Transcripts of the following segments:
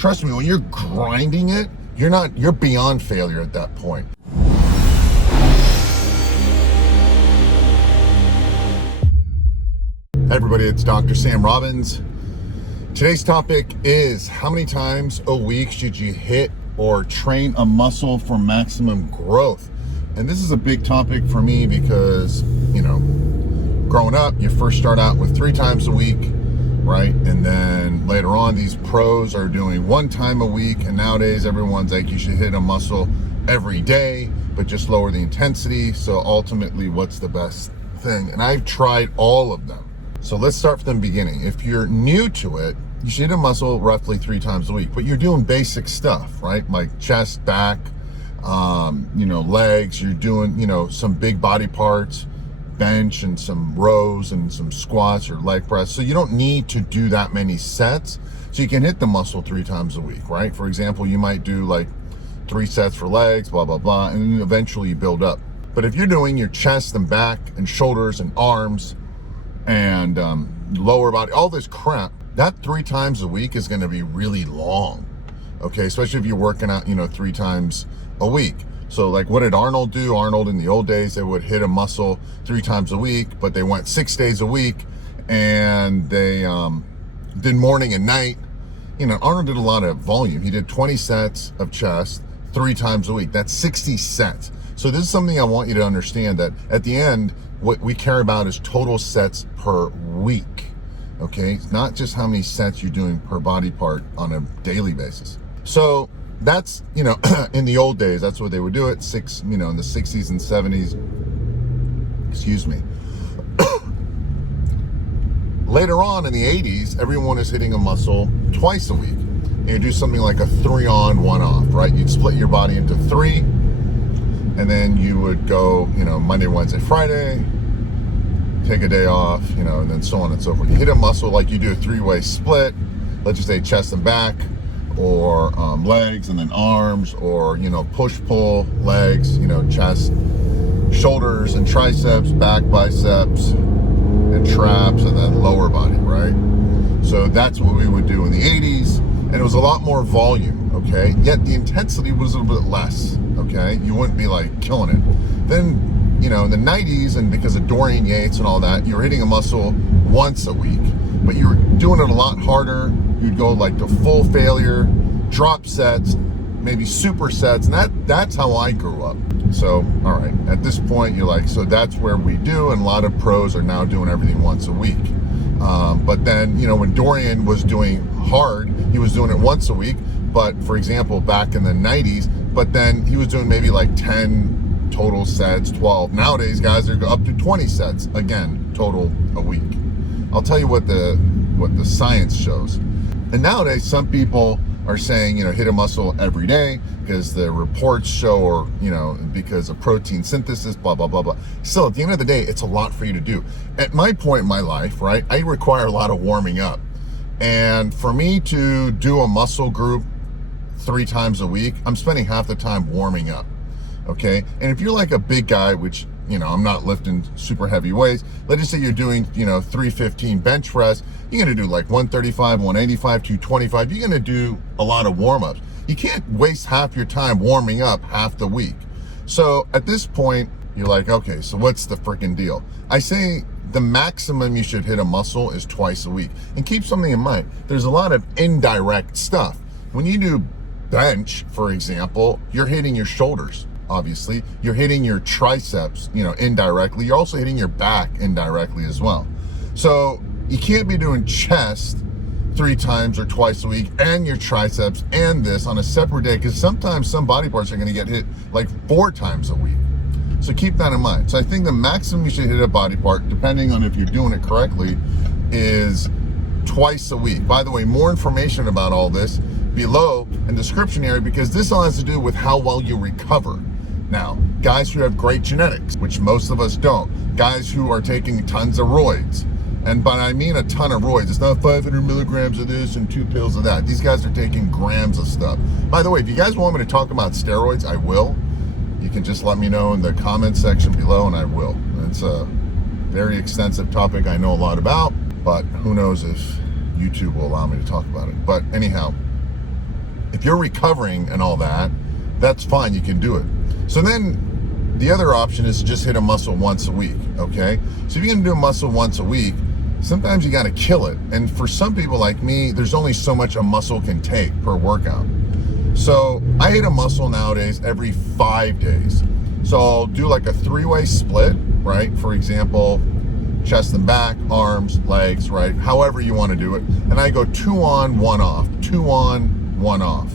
Trust me, when you're grinding it, you're beyond failure at that point. Hey everybody, it's Dr. Sam Robbins. Today's topic is how many times a week should you hit or train a muscle for maximum growth? And this is a big topic for me because, growing up, you first start out with 3 times a week, right? And then later on, these pros are doing 1 time a week. And nowadays, everyone's like, you should hit a muscle every day, but just lower the intensity. So ultimately, what's the best thing? And I've tried all of them. So let's start from the beginning. If you're new to it, you should hit a muscle roughly 3 times a week, but you're doing basic stuff, right? Like chest, back, legs, you're doing, some big body parts, bench and some rows and some squats or leg press. So you don't need to do that many sets. So you can hit the muscle 3 times a week, right? For example, you might do like 3 sets for legs, blah, blah, blah, and then eventually you build up. But if you're doing your chest and back and shoulders and arms and lower body, all this crap, that 3 times a week is going to be really long, okay? Especially if you're working out, 3 times a week. So like, what did Arnold do? Arnold in the old days, they would hit a muscle 3 times a week, but they went 6 days a week, and they did morning and night. Arnold did a lot of volume. He did 20 sets of chest 3 times a week. That's 60 sets. So this is something I want you to understand, that at the end, what we care about is total sets per week, okay? It's not just how many sets you're doing per body part on a daily basis. So that's, in the old days, that's what they would do it, in the 60s and 70s, excuse me. Later on in the 80s, everyone is hitting a muscle twice a week. And you do something like a 3 on, 1 off, right? You'd split your body into 3, and then you would go, Monday, Wednesday, Friday, take a day off, and then so on and so forth. You hit a muscle like you do a 3-way split, let's just say chest and back, or legs and then arms, or, push-pull, legs, chest, shoulders and triceps, back, biceps, and traps, and then lower body, right? So that's what we would do in the 80s, and it was a lot more volume, okay? Yet the intensity was a little bit less, okay? You wouldn't be like killing it. Then, in the 90s, and because of Dorian Yates and all that, you're hitting a muscle once a week, but you're doing it a lot harder. You'd go like to full failure, drop sets, maybe super sets, and that's how I grew up. So, all right, at this point, you're like, so that's where we do, and a lot of pros are now doing everything once a week. But then, when Dorian was doing hard, he was doing it once a week, but for example, back in the 90s, but then he was doing maybe like 10 total sets, 12. Nowadays, guys are up to 20 sets, again, total a week. I'll tell you what the science shows. And nowadays, some people are saying, hit a muscle every day because the reports show, or, because of protein synthesis, blah, blah, blah, blah. Still, at the end of the day, it's a lot for you to do. At my point in my life, right, I require a lot of warming up. And for me to do a muscle group 3 times a week, I'm spending half the time warming up, okay? And if you're like a big guy, which, I'm not lifting super heavy weights. Let's just say you're doing, 315 bench press. You're going to do like 135, 185, 225. You're going to do a lot of warm-ups. You can't waste half your time warming up half the week. So at this point, you're like, okay, so what's the freaking deal? I say the maximum you should hit a muscle is twice a week. And keep something in mind. There's a lot of indirect stuff. When you do bench, for example, you're hitting your shoulders. Obviously, you're hitting your triceps, indirectly. You're also hitting your back indirectly as well. So you can't be doing chest 3 times or twice a week and your triceps and this on a separate day, because sometimes some body parts are going to get hit like 4 times a week. So keep that in mind. So I think the maximum you should hit a body part, depending on if you're doing it correctly, is twice a week. By the way, more information about all this below in the description area, because this all has to do with how well you recover. Now, guys who have great genetics, which most of us don't, guys who are taking tons of roids, and by I mean a ton of roids, it's not 500 milligrams of this and 2 pills of that. These guys are taking grams of stuff. By the way, if you guys want me to talk about steroids, I will. You can just let me know in the comment section below, and I will. It's a very extensive topic I know a lot about, but who knows if YouTube will allow me to talk about it. But anyhow, if you're recovering and all that, that's fine, you can do it. So then the other option is to just hit a muscle once a week, okay? So if you're gonna do a muscle once a week, sometimes you gotta kill it. And for some people like me, there's only so much a muscle can take per workout. So I hit a muscle nowadays every 5 days. So I'll do like a 3-way split, right? For example, chest and back, arms, legs, right? However you wanna do it. And I go 2 on, 1 off, 2 on, 1 off,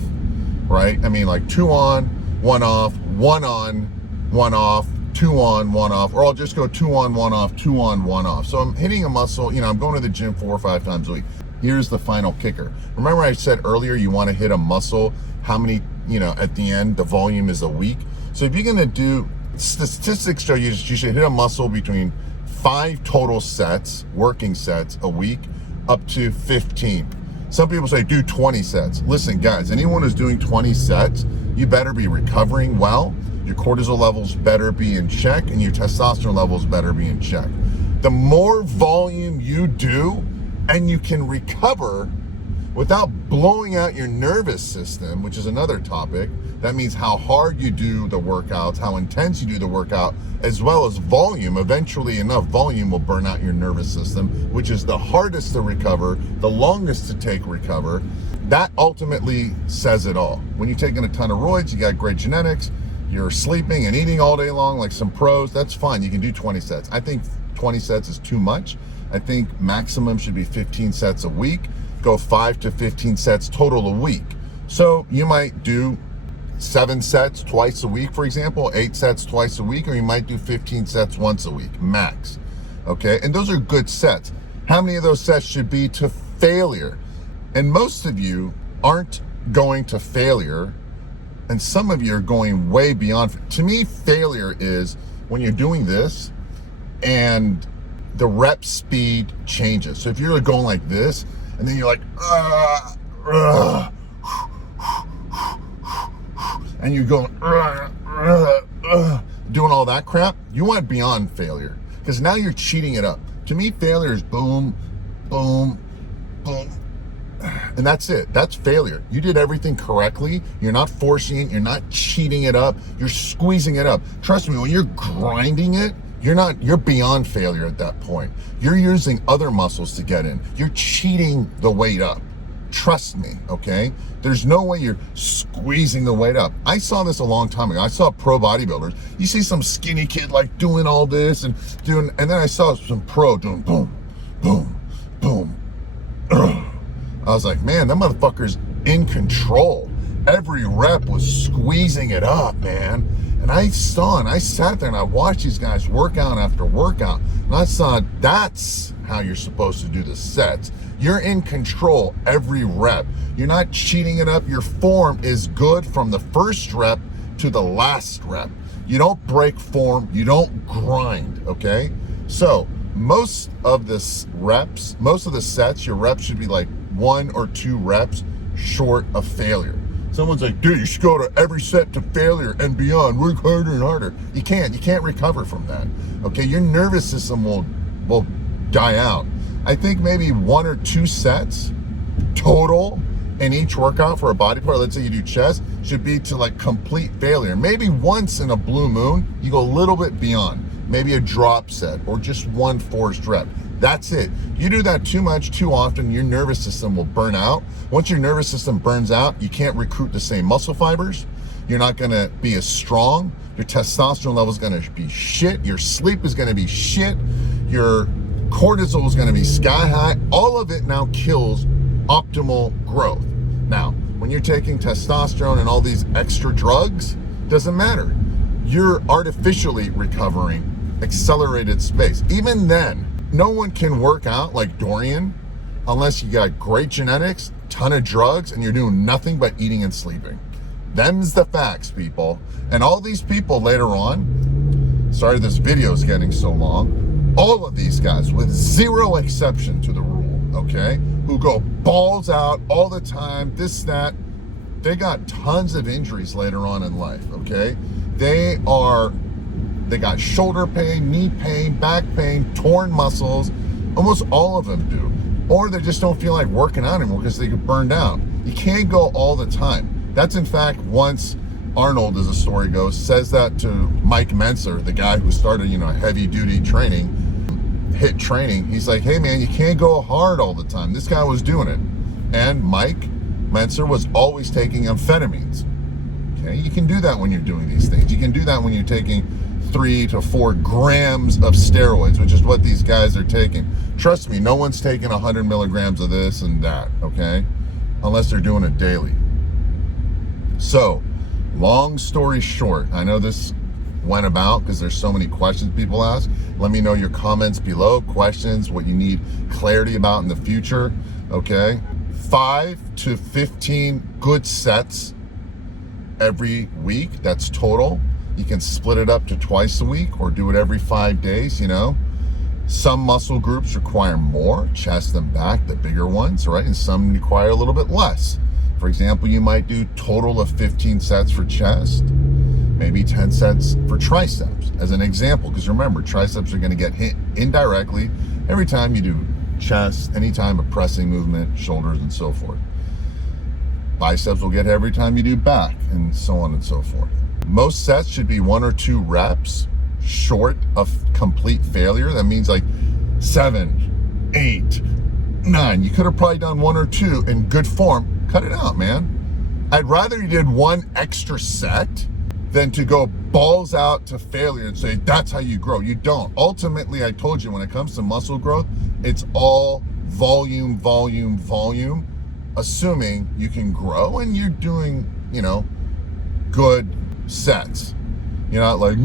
right? I mean like 2 on, 1 off, 1 on, 1 off, 2 on, 1 off, or I'll just go 2 on, 1 off, 2 on, 1 off. So I'm hitting a muscle, I'm going to the gym 4 or 5 times a week. Here's the final kicker. Remember I said earlier, you want to hit a muscle, how many, at the end, the volume is a week. So if you're going to do, statistics show you should hit a muscle between 5 total sets, working sets a week, up to 15. Some people say do 20 sets. Listen, guys, anyone who's doing 20 sets, you better be recovering well. Your cortisol levels better be in check, and your testosterone levels better be in check. The more volume you do, and you can recover without blowing out your nervous system, which is another topic. That means how hard you do the workouts, how intense you do the workout, as well as volume. Eventually enough volume will burn out your nervous system, which is the hardest to recover, the longest to take recover. That ultimately says it all. When you're taking a ton of roids, you got great genetics, you're sleeping and eating all day long like some pros, that's fine. You can do 20 sets. I think 20 sets is too much. I think maximum should be 15 sets a week. Go 5 to 15 sets total a week. So you might do 7 sets twice a week, for example, 8 sets twice a week, or you might do 15 sets once a week, max. Okay, and those are good sets. How many of those sets should be to failure? And most of you aren't going to failure, and some of you are going way beyond. To me, failure is when you're doing this and the rep speed changes. So if you're going like this, and then you're like, and you're going, doing all that crap, you want beyond failure, because now you're cheating it up. To me, failure is boom, boom, boom, and that's it. That's failure. You did everything correctly. You're not forcing it. You're not cheating it up. You're squeezing it up. Trust me, when you're grinding it, you're beyond failure at that point. You're using other muscles to get in. You're cheating the weight up. Trust me, okay? There's no way you're squeezing the weight up. I saw this a long time ago. I saw pro bodybuilders. You see some skinny kid like doing all this and then I saw some pro doing boom, boom, boom. I was like, man, that motherfucker's in control. Every rep was squeezing it up, man. And I sat there and I watched these guys workout after workout. And I saw that's how you're supposed to do the sets. You're in control every rep. You're not cheating it up. Your form is good from the first rep to the last rep. You don't break form. You don't grind, okay? So most of the sets, your reps should be like 1 or 2 reps short of failure. Someone's like, dude, you should go to every set to failure and beyond. Work harder and harder. You can't recover from that. Okay, your nervous system will die out. I think maybe 1 or 2 sets total in each workout for a body part, let's say you do chest, should be to like complete failure. Maybe once in a blue moon, you go a little bit beyond. Maybe a drop set or just 1 forced rep. That's it. You do that too much, too often, your nervous system will burn out. Once your nervous system burns out, you can't recruit the same muscle fibers. You're not gonna be as strong. Your testosterone level is gonna be shit. Your sleep is gonna be shit. Your cortisol is gonna be sky high. All of it now kills optimal growth. Now, when you're taking testosterone and all these extra drugs, doesn't matter. You're artificially recovering accelerated space. Even then, no one can work out like Dorian unless you got great genetics, ton of drugs, and you're doing nothing but eating and sleeping. Them's the facts, people. And all these people later on, sorry this video is getting so long, all of these guys, with zero exception to the rule, okay, who go balls out all the time, this, that, they got tons of injuries later on in life, okay? They got shoulder pain, knee pain, back pain, torn muscles. Almost all of them do. Or they just don't feel like working out anymore because they get burned out. You can't go all the time. That's in fact once Arnold, as the story goes, says that to Mike Mentzer, the guy who started, heavy duty training, HIIT training. He's like, hey man, you can't go hard all the time. This guy was doing it. And Mike Mentzer was always taking amphetamines. Okay, you can do that when you're doing these things. You can do that when you're taking 3 to 4 grams of steroids, which is what these guys are taking. Trust me, no one's taking 100 milligrams of this and that, okay? Unless they're doing it daily. So, long story short, I know this went about because there's so many questions people ask. Let me know your comments below, questions, what you need clarity about in the future, okay? 5 to 15 good sets every week, that's total. You can split it up to twice a week or do it every 5 days, Some muscle groups require more, chest and back, the bigger ones, right? And some require a little bit less. For example, you might do total of 15 sets for chest, maybe 10 sets for triceps, as an example, because remember, triceps are gonna get hit indirectly every time you do chest, any time of pressing movement, shoulders, and so forth. Biceps will get every time you do back, and so on and so forth. Most sets should be 1 or 2 reps short of complete failure. That means like 7, 8, 9. You could have probably done 1 or 2 in good form. Cut it out, man. I'd rather you did 1 extra set than to go balls out to failure and say, that's how you grow. You don't. Ultimately, I told you, when it comes to muscle growth, it's all volume, volume, volume, assuming you can grow and you're doing, good sets. You're not like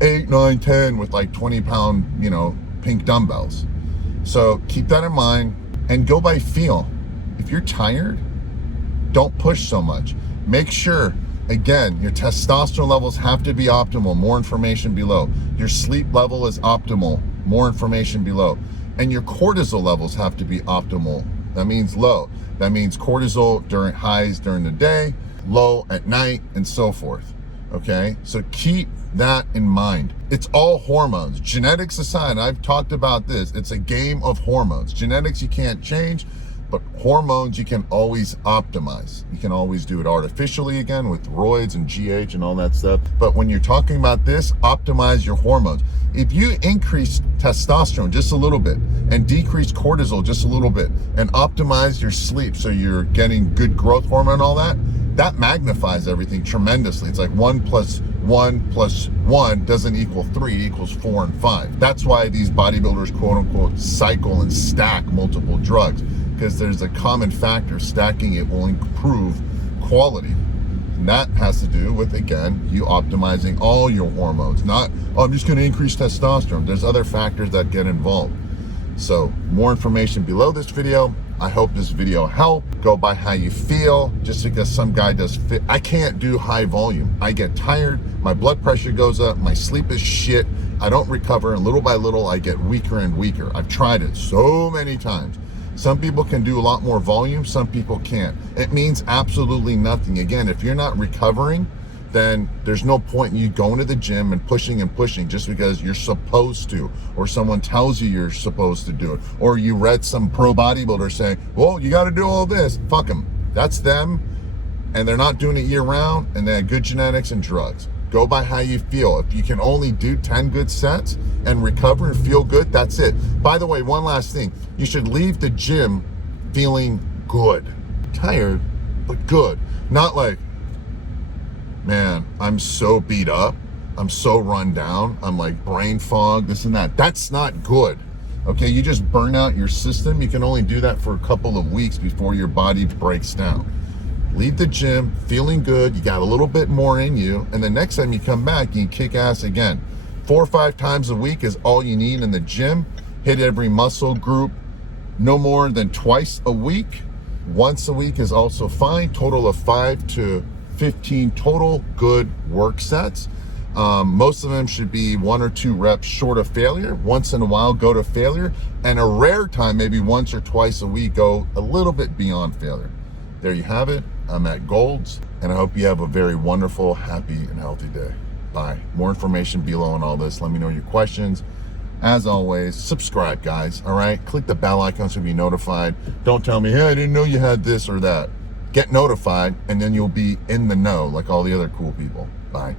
8, 9, 10 with like 20-pound, pink dumbbells. So keep that in mind and go by feel. If you're tired, don't push so much. Make sure, again, your testosterone levels have to be optimal. More information below. Your sleep level is optimal. More information below. And your cortisol levels have to be optimal. That means low. That means cortisol during highs during the day, low at night, and so forth. Okay? So keep that in mind. It's all hormones. Genetics aside, I've talked about this. It's a game of hormones. Genetics you can't change, but hormones you can always optimize. You can always do it artificially again with roids and GH and all that stuff. But when you're talking about this, optimize your hormones. If you increase testosterone just a little bit and decrease cortisol just a little bit and optimize your sleep so you're getting good growth hormone and all that, that magnifies everything tremendously. It's like 1 + 1 + 1 doesn't equal 3, it equals 4 and 5. That's why these bodybuilders, quote unquote, cycle and stack multiple drugs, because there's a common factor. Stacking it will improve quality. And that has to do with, again, you optimizing all your hormones. Not, oh, I'm just going to increase testosterone. There's other factors that get involved. So more information below this video. I hope this video helped. Go by how you feel. Just because some guy does fit, I can't do high volume. I get tired, my blood pressure goes up, my sleep is shit, I don't recover, and little by little I get weaker and weaker. I've tried it so many times. Some people can do a lot more volume, some people can't. It means absolutely nothing. Again, if you're not recovering, then there's no point in you going to the gym and pushing just because you're supposed to, or someone tells you you're supposed to do it, or you read some pro bodybuilder saying, well, you got to do all this. Fuck them. That's them, and they're not doing it year round, and they have good genetics and drugs. Go by how you feel. If you can only do 10 good sets and recover and feel good, that's it. By the way, one last thing. You should leave the gym feeling good. Tired, but good. Not like, man, I'm so beat up, I'm so run down, I'm like brain fog, this and that. That's not good. Okay, you just burn out your system. You can only do that for a couple of weeks before your body breaks down. Leave the gym feeling good, you got a little bit more in you, and the next time you come back, you can kick ass again. 4 or 5 times a week is all you need in the gym. Hit every muscle group no more than twice a week. Once a week is also fine. Total of 5 to 15 total good work sets. Most of them should be 1 or 2 reps short of failure. Once in a while, go to failure. And a rare time, maybe once or twice a week, go a little bit beyond failure. There you have it. I'm at Gold's, and I hope you have a very wonderful, happy, and healthy day. Bye. More information below on all this. Let me know your questions. As always, subscribe, guys, all right? Click the bell icon to be notified. Don't tell me, hey, I didn't know you had this or that. Get notified, and then you'll be in the know like all the other cool people. Bye.